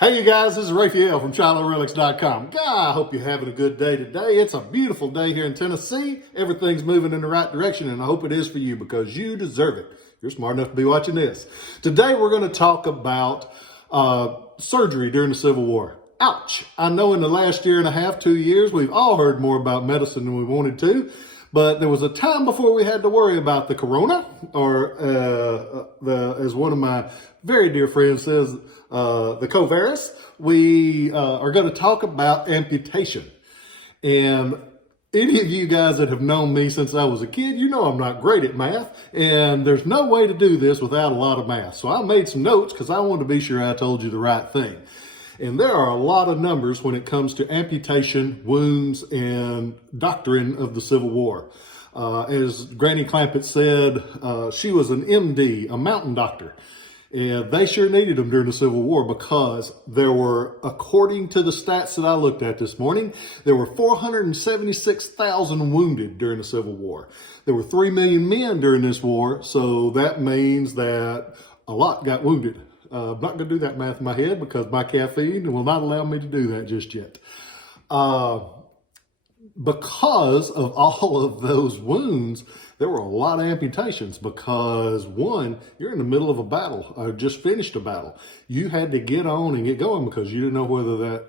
Hey you guys, this is Rafael from Shiloh I hope you're having a good day today. It's a beautiful day here in Tennessee. Everything's moving in the right direction, and I hope it is for you because you deserve it. You're smart enough to be watching this. Today we're going to talk about surgery during the Civil War. Ouch! I know in the last year and a half, 2 years, we've all heard more about medicine than we wanted to. But there was a time before we had to worry about the corona, or as one of my very dear friends says, the covirus. We are going to talk about amputation. And any of you guys that have known me since I was a kid, you know I'm not great at math, and there's no way to do this without a lot of math. So I made some notes because I wanted to be sure I told you the right thing. And there are a lot of numbers when it comes to amputation, wounds, and doctrine of the Civil War. As Granny Clampett said, she was an MD, a mountain doctor. And they sure needed them during the Civil War because there were, according to the stats that I looked at this morning, there were 476,000 wounded during the Civil War. There were 3 million men during this war, so that means that a lot got wounded. I'm not going to do that math in my head because my caffeine will not allow me to do that just yet. Because of all of those wounds, there were a lot of amputations because, one, you're in the middle of a battle, or just finished a battle. You had to get on and get going because you didn't know whether that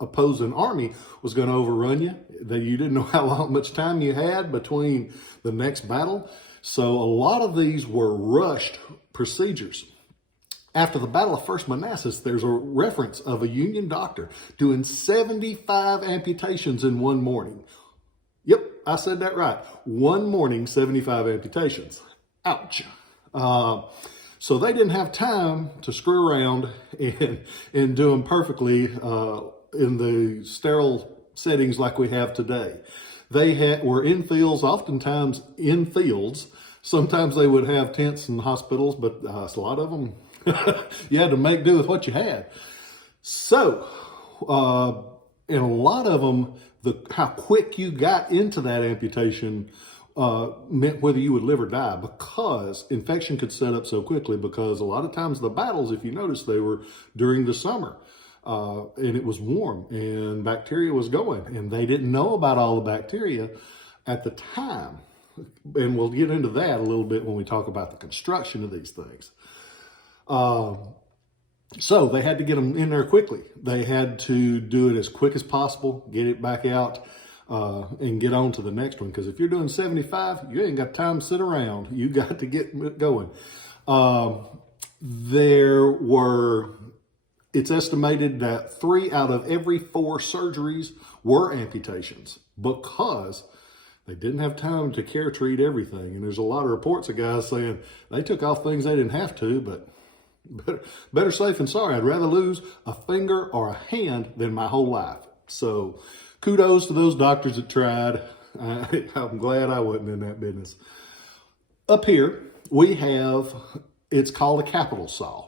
opposing army was going to overrun you. That you didn't know how much time you had between the next battle. So a lot of these were rushed procedures. After the Battle of First Manassas, there's a reference of a Union doctor doing 75 amputations in one morning. Yep, I said that right. One morning, 75 amputations. Ouch. So they didn't have time to screw around and do them perfectly in the sterile settings like we have today. They were in fields, oftentimes in fields. Sometimes they would have tents in hospitals, but a lot of them, you had to make do with what you had. So, in a lot of them, how quick you got into that amputation meant whether you would live or die, because infection could set up so quickly, because a lot of times the battles, if you notice, they were during the summer. And it was warm and bacteria was going, and they didn't know about all the bacteria at the time. And we'll get into that a little bit when we talk about the construction of these things. So they had to get them in there quickly. They had to do it as quick as possible, get it back out, and get on to the next one. Because if you're doing 75, you ain't got time to sit around. You got to get going. It's estimated that 3 out of every 4 surgeries were amputations because they didn't have time to care treat everything. And there's a lot of reports of guys saying they took off things they didn't have to, but better safe than sorry. I'd rather lose a finger or a hand than my whole life. So kudos to those doctors that tried. I'm glad I wasn't in that business. Up here, we have, it's called a capital saw.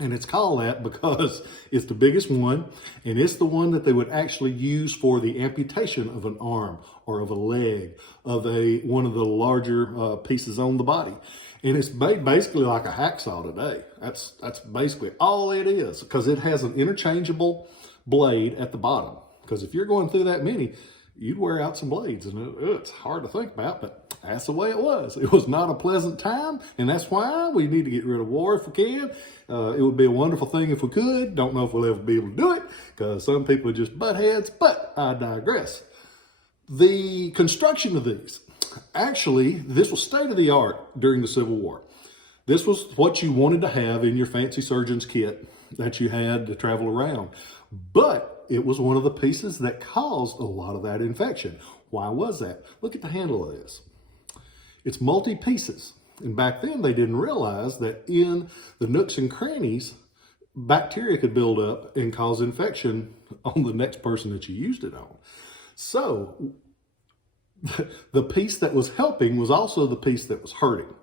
And it's called that because it's the biggest one, and it's the one that they would actually use for the amputation of an arm or of a leg, of one of the larger pieces on the body. And it's made basically like a hacksaw today. That's basically all it is, because it has an interchangeable blade at the bottom. Because if you're going through that many, you'd wear out some blades, and it's hard to think about, but that's the way it was. It was not a pleasant time, and that's why we need to get rid of war if we can. It would be a wonderful thing if we could. Don't know if we'll ever be able to do it, because some people are just butt heads, but I digress. The construction of these, actually, this was state-of-the-art during the Civil War. This was what you wanted to have in your fancy surgeon's kit that you had to travel around. But it was one of the pieces that caused a lot of that infection. Why was that? Look at the handle of this. It's multi-pieces. And back then, they didn't realize that in the nooks and crannies, bacteria could build up and cause infection on the next person that you used it on. So the piece that was helping was also the piece that was hurting.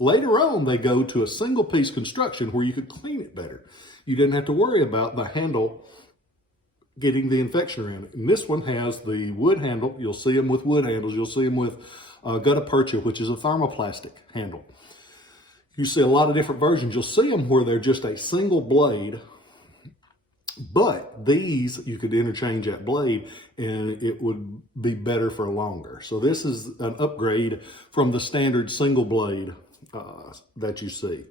Later on, they go to a single piece construction where you could clean it better. You didn't have to worry about the handle getting the infection around it. And this one has the wood handle. You'll see them with wood handles. You'll see them with gutta percha, which is a thermoplastic handle. You see a lot of different versions. You'll see them where they're just a single blade But these, you could interchange that blade and it would be better for longer. So this is an upgrade from the standard single blade that you see.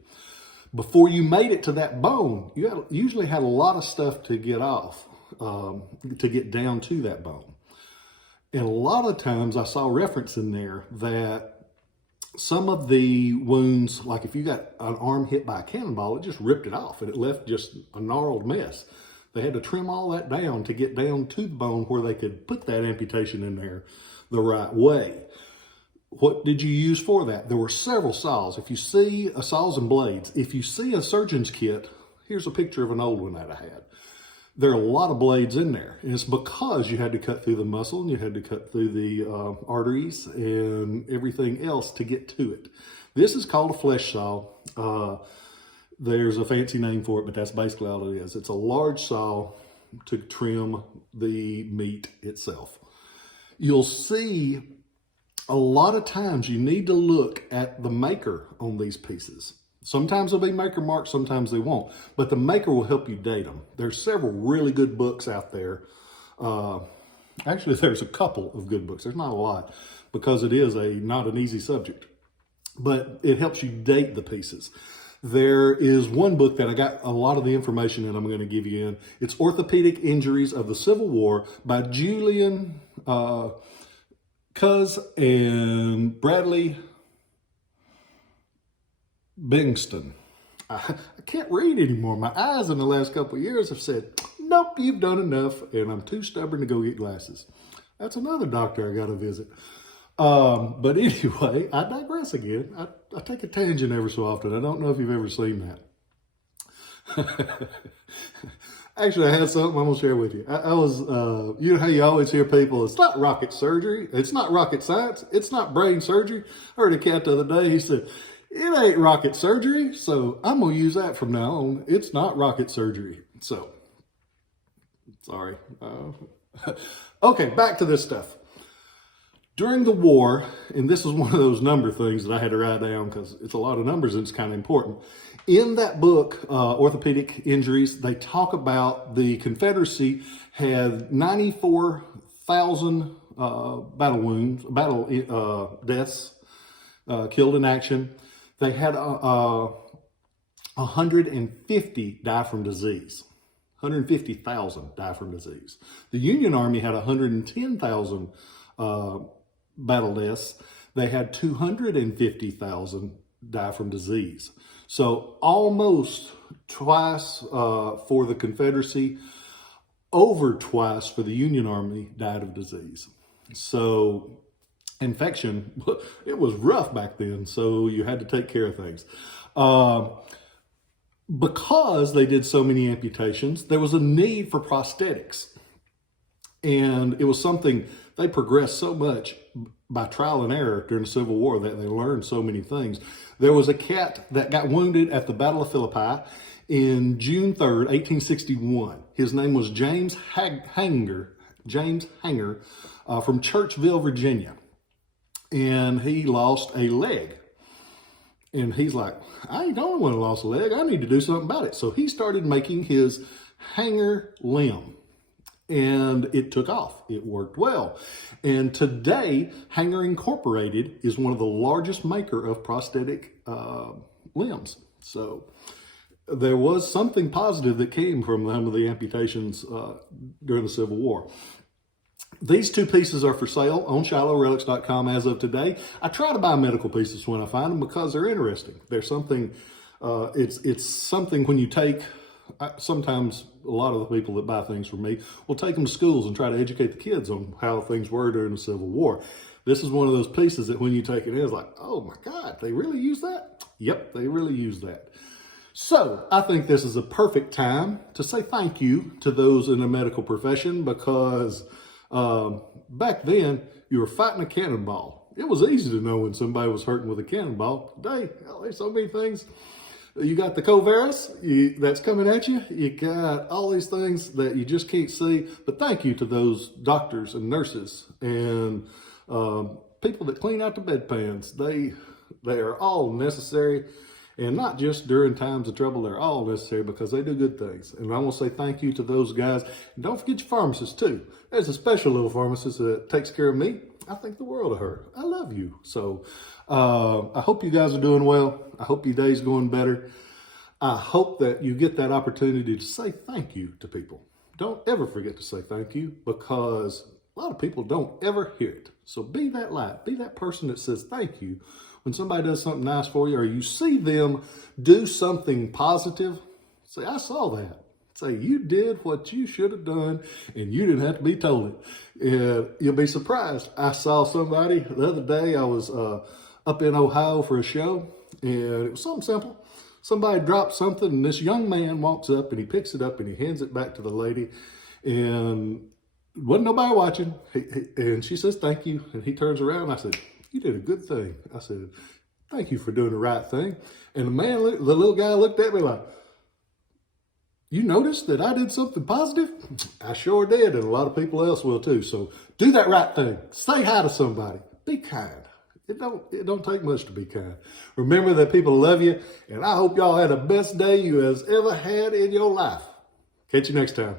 Before you made it to that bone, you usually had a lot of stuff to get off, to get down to that bone. And a lot of times I saw reference in there that some of the wounds, like if you got an arm hit by a cannonball, it just ripped it off and it left just a gnarled mess. They had to trim all that down to get down to the bone where they could put that amputation in there the right way. What did you use for that? There were several saws. If you see saws and blades, if you see a surgeon's kit, here's a picture of an old one that I had. There are a lot of blades in there. And it's because you had to cut through the muscle and you had to cut through the arteries and everything else to get to it. This is called a flesh saw. There's a fancy name for it, but that's basically all it is. It's a large saw to trim the meat itself. You'll see a lot of times you need to look at the maker on these pieces. Sometimes they'll be maker marked, sometimes they won't, but the maker will help you date them. There's several really good books out there. Actually, there's a couple of good books. There's not a lot because it is not an easy subject, but it helps you date the pieces. There is one book that I got a lot of the information in I'm going to give you in. It's Orthopedic Injuries of the Civil War by Julian Cuz and Bradley Bingston. I can't read anymore. My eyes in the last couple of years have said, nope, you've done enough, and I'm too stubborn to go get glasses. That's another doctor I got to visit. But anyway, I digress again. I take a tangent every so often. I don't know if you've ever seen that. Actually, I had something I'm going to share with you. I was, you know how you always hear people, it's not rocket surgery. It's not rocket science. It's not brain surgery. I heard a cat the other day, he said, it ain't rocket surgery. So I'm going to use that from now on. It's not rocket surgery. So, sorry. Okay, back to this stuff. During the war, and this is one of those number things that I had to write down because it's a lot of numbers and it's kind of important. In that book, Orthopedic Injuries, they talk about the Confederacy had 94,000 battle deaths, killed in action. They had 150 die from disease. 150,000 die from disease. The Union Army had 110,000 battle deaths. They had 250,000 die from disease. So almost twice for the Confederacy, over twice for the Union Army died of disease. So infection, it was rough back then, so you had to take care of things. Because they did so many amputations, there was a need for prosthetics. And it was something, they progressed so much by trial and error during the Civil War that they learned so many things. There was a cat that got wounded at the Battle of Philippi in June 3rd, 1861. His name was James Hanger from Churchville, Virginia. And he lost a leg. And he's like, I ain't the only one who lost a leg. I need to do something about it. So he started making his hanger limb. And it took off. It worked well. And today, Hanger Incorporated is one of the largest maker of prosthetic limbs. So there was something positive that came from some of the amputations during the Civil War. These two pieces are for sale on ShilohRelics.com as of today. I try to buy medical pieces when I find them because they're interesting. There's something, it's something when you take, sometimes a lot of the people that buy things from me will take them to schools and try to educate the kids on how things were during the Civil War. This is one of those pieces that when you take it in, it's like, oh my God, they really use that? Yep, they really use that. So I think this is a perfect time to say thank you to those in the medical profession because back then you were fighting a cannonball. It was easy to know when somebody was hurting with a cannonball. Today, there's so many things. You got the covirus that's coming at you. You got all these things that you just can't see. But thank you to those doctors and nurses and people that clean out the bedpans. They are all necessary. And not just during times of trouble, they're all necessary because they do good things. And I want to say thank you to those guys. And don't forget your pharmacist too. There's a special little pharmacist that takes care of me. I think the world of her. I love you. So I hope you guys are doing well. I hope your day's going better. I hope that you get that opportunity to say thank you to people. Don't ever forget to say thank you, because a lot of people don't ever hear it. So be that light. Be that person that says thank you when somebody does something nice for you, or you see them do something positive. Say, I saw that. Say, you did what you should have done, and you didn't have to be told it. And you'll be surprised. I saw somebody the other day. I was up in Ohio for a show, and it was something simple. Somebody dropped something, and this young man walks up, and he picks it up, and he hands it back to the lady, and wasn't nobody watching. And she says, thank you. And he turns around, and I said, you did a good thing. I said, thank you for doing the right thing. And the little guy looked at me like, you noticed that I did something positive? I sure did, and a lot of people else will too. So do that right thing. Say hi to somebody. Be kind. It don't take much to be kind. Remember that people love you, and I hope y'all had the best day you has ever had in your life. Catch you next time.